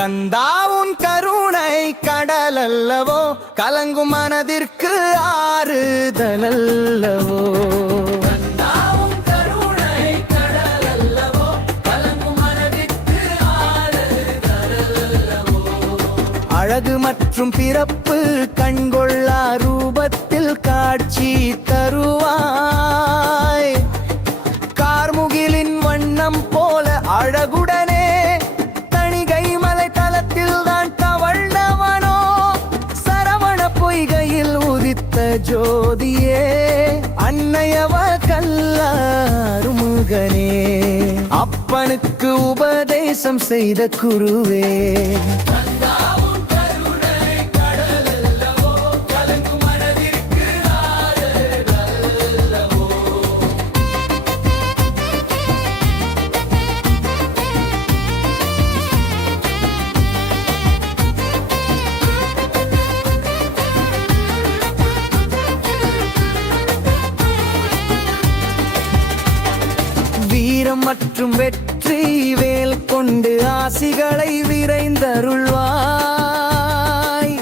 கந்தாவும் கருணை கடல் அல்லவோ கலங்கும் மனதிற்கு கடல் அல்லவோ அழகு மற்றும் பிறப்பு கண்கொள்ளா ரூபத்தில் காட்சி தருவாய். ஜோதியே அன்னையவ கல்லாருமுகனே அப்பனுக்கு உபதேசம் செய்த குருவே. வீரம் மற்றும் வெற்றி வேல் கொண்டு ஆசிகளை விரைந்தருள்வாய்.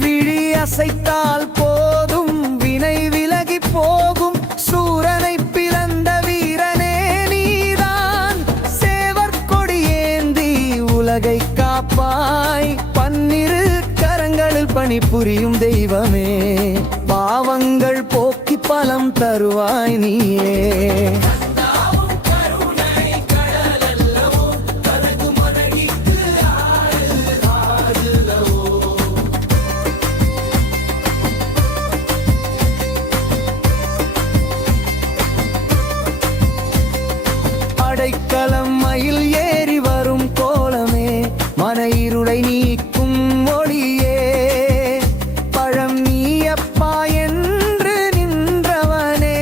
விழி அசைத்தால் போதும் வினை விலகி போகும். சூரனை பிறந்த வீரனே நீதான். சேவர் கொடியேந்தி உலகை காப்பாய். பன்னிரு கரங்களில் பணிபுரியும் தெய்வமே. பாவங்கள் போக்கி பலம் தருவாய் நீயே. அடைக்கலம் மயில் ஏறி வரும் கோலமே மன இருளை நீக்கும் ஒளியே. பழம் நீயப்பா என்று நின்றவனே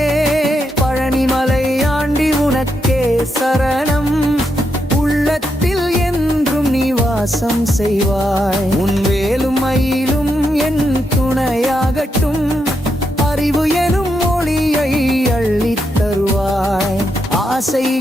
பழனிமலை ஆண்டி உனக்கே சரணம். உள்ளத்தில் என்றும் நீ வாசம் செய்வாய். உன் வேலும் மயிலும் என் துணையாகட்டும். அறிவு எனும் மொழியை அள்ளித் தருவாய். ஆசை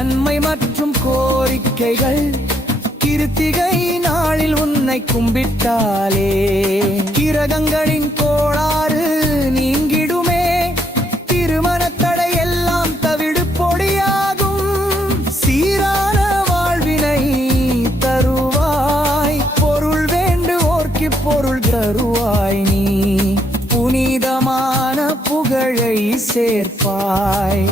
நன்மை மற்றும் கோரிக்கைகள். கிருத்திகை நாளில் உன்னை கும்பிட்டாலே. கிரகங்களின் கோளாறு நீங்கிடுமே. திருமணத்தடை எல்லாம் தவிடு பொடியாகும். சீரான வாழ்வினை தருவாய். பொருள் வேண்டுவோர்க்கு பொருள் தருவாய் நீ. புனிதமான புகழை சேர்ப்பாய்.